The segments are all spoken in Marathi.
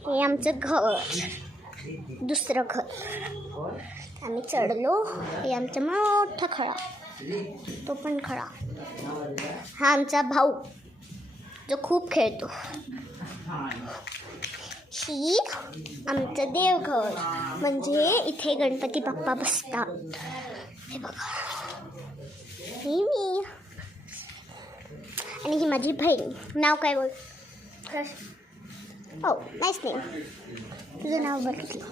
हे आमचं घर. दुसरं घर. आम्ही चढलो. हे आमचा मोठा खळा. तो पण खळा. हा आमचा भाऊ जो खूप खेळतो. ही आमचं देवघर. म्हणजे इथे गणपती बाप्पा बसतात. हे बघा. मी. आणि ही माझी बहीण. नाव काय बोल? हो नाहीच नाही तुझं नाव बघितलं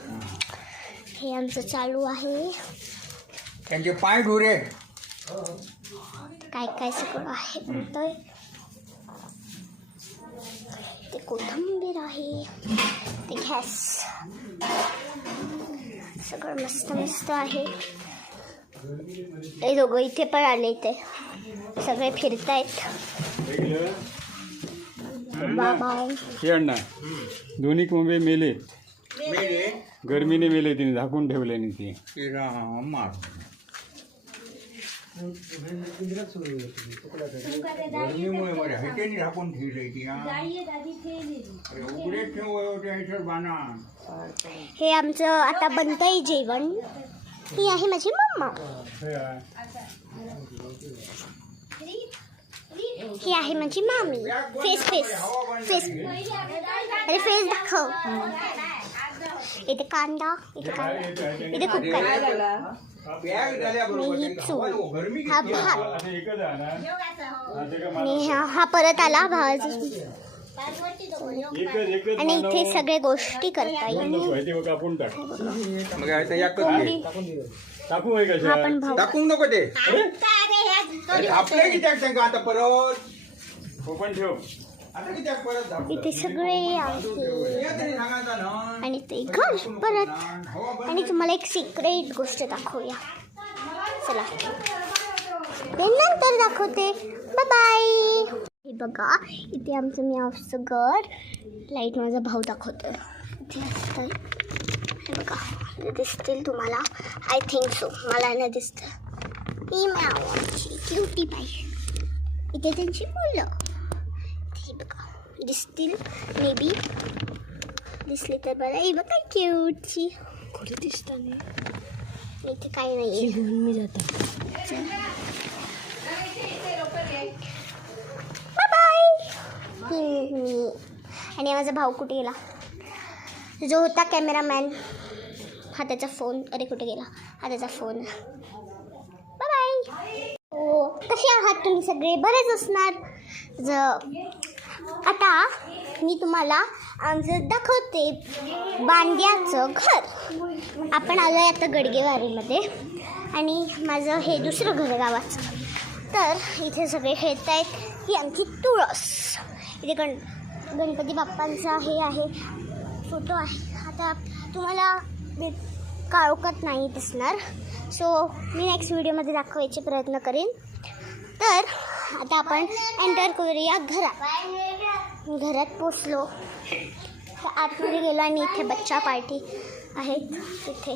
हे आमचं चालू आहे. त्यांचे पाय ढोरे. काय काय सगळं आहे? म्हणतोय ते कोथंबीर आहे. ते गॅस. सगळं मस्त मस्त आहे. हे दोघं इथे पण आले इथे. सगळे फिरतायत. हे अण्णा दोन्ही कोंबे मेले. मेले गरमीने मेले तिने झाकून ठेवल्याने ती. की राम मार. गरमीमुळे बरं ह्याच्यानी झाकून ठेवलंय ती हा. उघडे हे आमचं आता बनतंय जेवण. ही आहे माझी मम्मा. ही आहे माझी मामी. फेस फेस फेस अरे फेस दाखव. इथे कांदा इथे कांदा. इथे खूप कांदा. मी त्यांना चूल. हा भात. आणि हा हा परत आला भावाचा आणि इथे मानव सगळे गोष्टी करता येईल. नको आहे ते कापून टाक आहे. मग आता एकच घे. टाकू आहे हा कशा पण भाऊ. टाकून नको ते. आपल्या किती सांगा? आता परत ओपन ठेव. आता किती परत दाखव. इथे सगळे आहे या तरी सांगायचं ना आणि ते घर परत. आणि तुम्हाला एक सिक्रेट गोष्ट दाखवूया. चला. ते नंतर दाखवते. बाय हे बघा इथे आमचं मी आमचं घर. लाइट माझा भाऊ दाखवतोय. इथे असतं हे बघा ते दिसतील तुम्हाला. आय थिंक सो मला नाही दिसतं. ही आमची क्युटी बाई इथे त्यांची मुलं हे बघा दिसतील मे बी दिसली तर बरं हे बघा क्यूटची कुठे दिसतं इथे काही नाही घेऊन मी जाते आणि माझा भाऊ कुठे गेला जो होता कॅमेरामॅन हा त्याचा फोन अरे कुठे गेला हा त्याचा फोन कसे आहात तुम्ही सगळे बरेच असणार. ज आता मी तुम्हाला आमचं दाखवते बांड्याचं घर. आपण आलो आहे आता गडगेवारीमध्ये आणि माझं हे दुसरं घर गावाचं. तर इथे सगळे खेळत आहेत. ही आमची तुळस. इथे गण गणपती बाप्पांचा हे आहे. फोटो आहे. आता तुम्हाला ते काळोखात नाही दिसणार. सो मी नेक्स्ट व्हिडिओमध्ये दाखवायचे प्रयत्न करेन. तर आता आपण एंटर करूया घरात. घरात पोचलो. आतमध्ये गेलो आणि इथे बच्चा पार्टी आहेत तिथे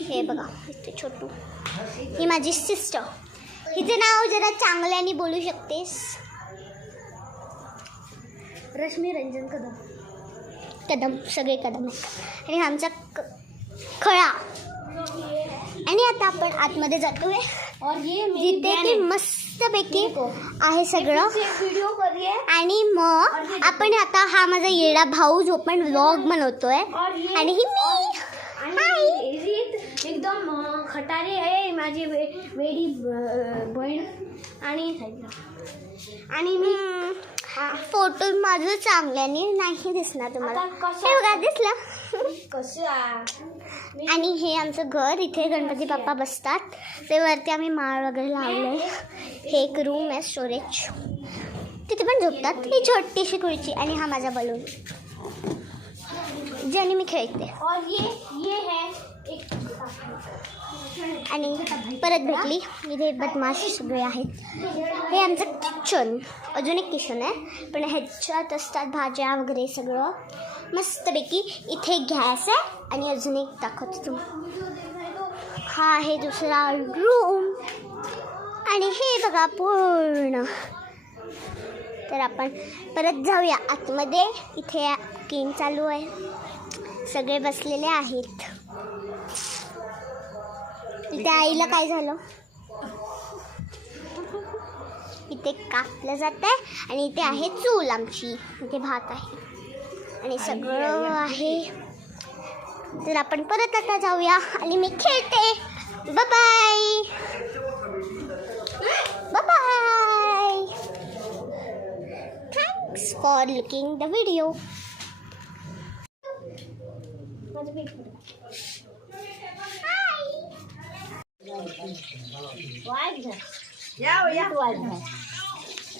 हे बघा इथे छोटू. ही माझी सिस्टर हिचं नाव जरा चांगल्याने बोलू शकतेस. रश्मी रंजन कदम. कदम सगळे कदम. आणि आमचा क खळा. आणि आता आपण आतमध्ये जातोय जिथे की मस्तपैकी आहे सगळं। करिए आणि मग आपण आता हा माझा येडा भाऊ जो पण व्लॉग बनवतोय और ये आणि ही मी. एकदम खटारी आहे माझी वेडी बहीण. आणि आणि मी फोटो माझं चांगल्याने नाही दिसणार तुम्हाला. कसं? हे बघा दिसलं. कसं आणि हे आमचं घर इथे गणपती बाप्पा बसतात. ते वरती आम्ही माळ वगैरे लावले हे एक रूम आहे स्टोरेज तिथे पण झोपतात. ही छोटीशी खुर्ची आणि हा माझा बलून ज्याने मी खेळते. और ये ये है एक आणि परत भेटली. इथे बदमाश सगळे आहेत. हे आमचं किचन अजून एक किचन आहे. पण ह्याच्यात असतात भाज्या वगैरे सगळं. मस्तपैकी इथे गॅस आहे आणि अजून एक दाखवते तुम्हाला. हा आहे दुसरा रूम आणि हे बघा पूर्ण. तर आपण परत जाऊया. आतमध्ये इथे गेम चालू आहे. सगळे बसलेले आहेत. इथे आईला काय झालं? इथे कापलं जात आहे आणि इथे आहे चूल आमची. इथे भात आहे. आणि सगळं आहे. तर आपण परत आता जाऊया आणि मी खेळते. Bye bye thanks for looking the video या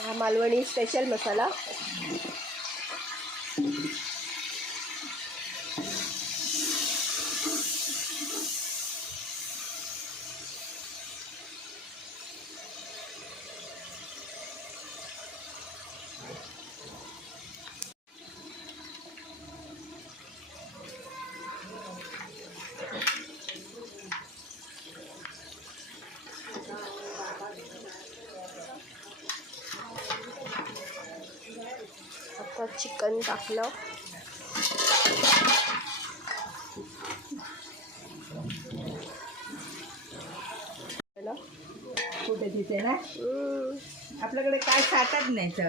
हा मालवणी स्पेशल मसाला आता चिकन टाकलं. कुठे तिथे ना आपल्याकडे काय साठत नाही तर